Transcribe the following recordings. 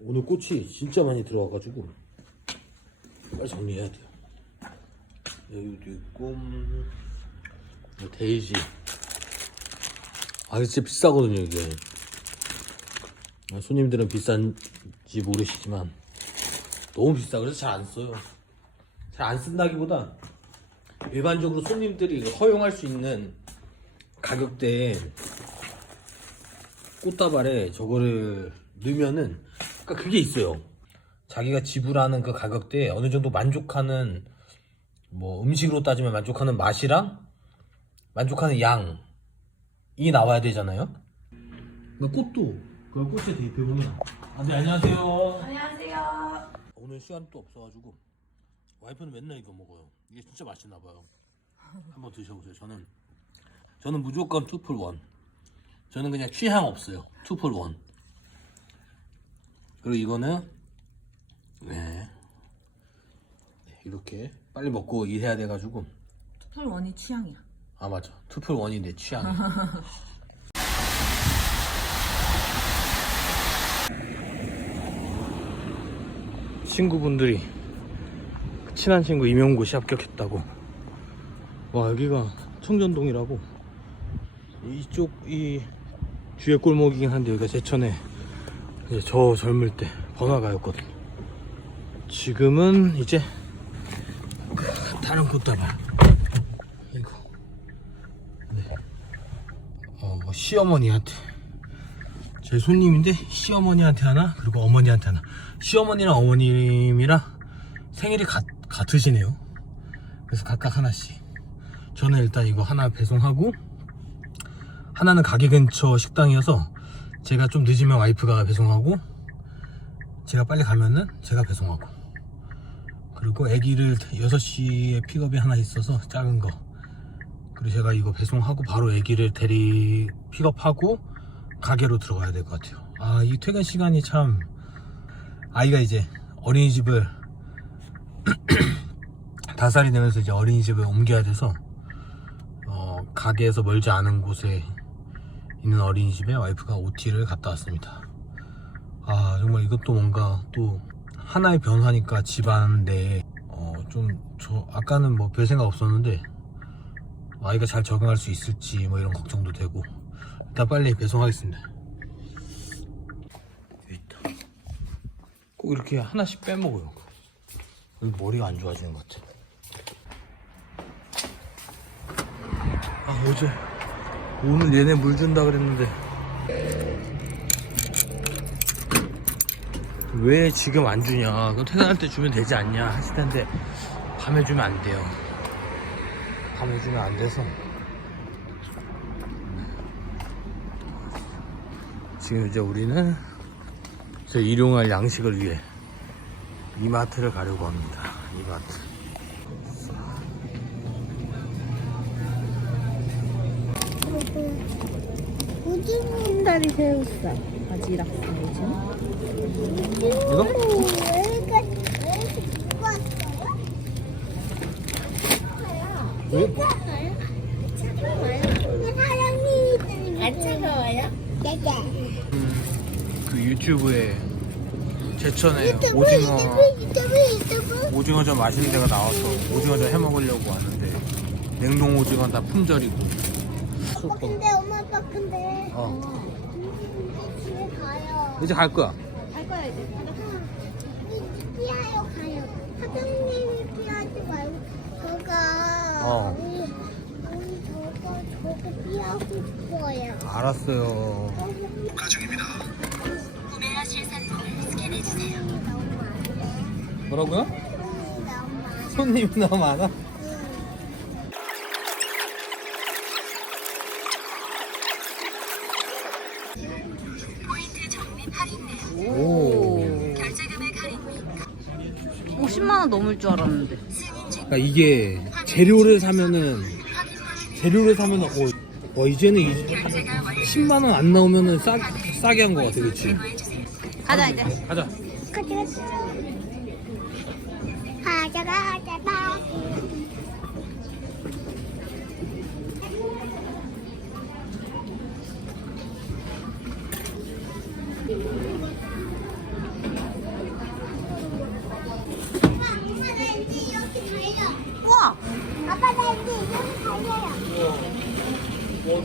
오늘 꽃이 진짜 많이 들어와가지고 빨리 정리해야 돼요. 여기도 있고 음, 데이지. 아 진짜 비싸거든요 이게. 아, 손님들은 비싼지 모르시지만 너무 비싸 그래서 잘 안 써요. 잘 안 쓴다기보다 일반적으로 손님들이 허용할 수 있는 가격대에 꽃다발에 저거를 넣으면은 그러니까 그게 있어요. 자기가 지불하는 그 가격대에 어느 정도 만족하는 뭐 음식으로 따지면 만족하는 맛이랑 만족하는 양이 나와야 되잖아요. 그 꽃도 그 꽃에 대입해 보면 아, 네 안녕하세요. 안녕하세요. 오늘 시간 또 없어가지고 와이프는 맨날 이거 먹어요. 이게 진짜 맛있나 봐요. 한번 드셔보세요. 저는 저는 무조건 투풀 원. 저는 그냥 취향 없어요. 투풀 원. 그리고 이거는 네. 네, 이렇게 빨리 먹고 일해야 돼가지고 투플 원이 취향이야. 아 맞아 투풀 원이 내 취향이야. 친구분들이 친한 친구 임용고시 합격했다고 와 여기가 청전동이라고 이쪽 이 주의 골목이긴 한데 여기가 제천에 이제 저 젊을 때 번화가였거든요. 지금은 이제 그 다른 꽃다발 이거. 네. 어, 뭐 시어머니한테. 제 손님인데 시어머니한테 하나 그리고 어머니한테 하나. 시어머니랑 어머님이랑 생일이 같, 같으시네요. 그래서 각각 하나씩. 저는 일단 이거 하나 배송하고 하나는 가게 근처 식당이어서 제가 좀 늦으면 와이프가 배송하고 제가 빨리 가면은 제가 배송하고 그리고 아기를 6시에 픽업이 하나 있어서 작은 거 그리고 제가 이거 배송하고 바로 아기를 대리 픽업하고 가게로 들어가야 될 것 같아요. 아, 이 퇴근 시간이 참 아이가 이제 어린이집을 다살이 되면서 이제 어린이집을 옮겨야 돼서 어, 가게에서 멀지 않은 곳에 있는 어린이집에 와이프가 OT를 갔다 왔습니다. 아, 정말 이것도 뭔가 또 하나의 변화니까 집안 내에 어, 좀저 아까는 뭐 별 생각 없었는데 아이가 잘 적응할 수 있을지 뭐 이런 걱정도 되고 일단 빨리 배송하겠습니다. 있다. 꼭 이렇게 하나씩 빼먹어요. 머리가 안 좋아지는 것 같아. 아 어제 오늘 얘네 물 준다 그랬는데 왜 지금 안 주냐? 그럼 퇴근할 때 주면 되지 않냐? 하실 텐데 밤에 주면 안 돼요. 밤에 주면 안 돼서 지금 이제 우리는 저 일용할 양식을 위해 이마트를 가려고 합니다. 이마트. 우주문 다리 배웠어. 바지락 사이즈. 이거? 왜 왔어요? 왜? 차가워요? 안? 네네. 그 유튜브에 제천에 유튜브 오징어 유튜브 유튜브 유튜브 오징어전 맛있는 데가 나와서 오징어전 해 먹으려고 왔는데 냉동 오징어 다 품절이고. 어, 근데 엄마 아빠 근데 어. 집에 가요. 이제 갈 거야. 갈 거야 이제. 피하여 가요. 사장님이 피하지 말고 저가 어. 우리 우리 저거 저거 피하고 싶어요. 알았어요. 구매하실 상품을 스캔해주세요. 너무. 뭐라고요? 너무 안 돼. 손님이 너무 많아. 50만 원 넘을 줄 알았는데. 그러니까 이게 재료를 사면은 재료를 사면은 어, 와 이제는 이, 결제가 완료. 10만 원 안 나오면은 싸 싸게 한 거 같아, 그렇지? 해주세요. 가자 이제. 가자. 가져갔어.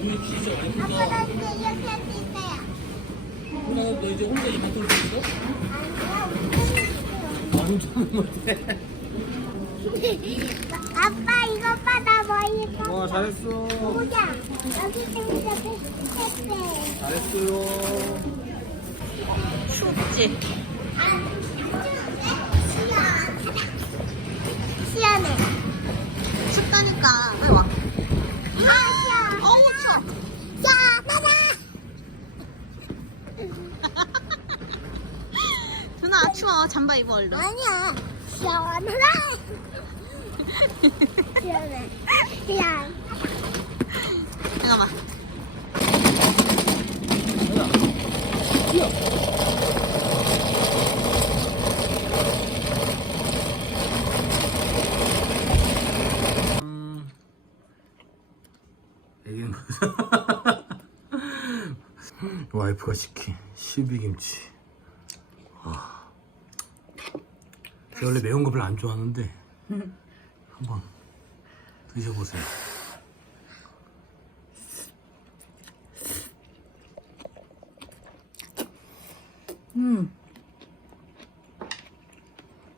가져가자 봐. 아빠 나 이제 이렇게 할 수 있어요. 너 이제 혼자 이만 돌수 있어? 아니야, 완전 못해. 아빠 이거 봐, 나 머리 봐. 와 잘했어. 보자. 여기. 잘했어요. 춥지? 시 잠바 입어 얼른. 아니야. 시원하다. 시원해. 시원. 잠깐만. 애기는 와이프가 시킨 실비김치. 아. 제가 원래 매운 거 별로 안 좋아하는데 한번 드셔보세요. 음.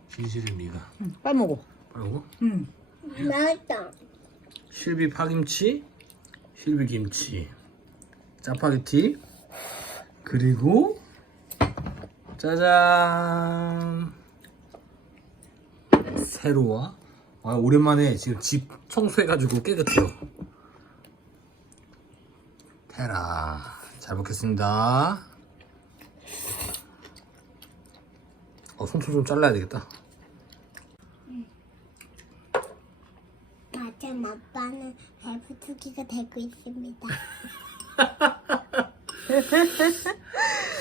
진실의 미가. 빨리 먹어. 뭐라고? 음. 맛있다. 실비 파김치, 실비 김치, 짜파게티, 그리고 짜잔 세로와 아, 오랜만에 지금 집 청소해가지고 깨끗해요. 테라 잘 먹겠습니다. 어, 손톱 좀 잘라야 되겠다. 맞아, 아빠는 배부르기가 되고 있습니다.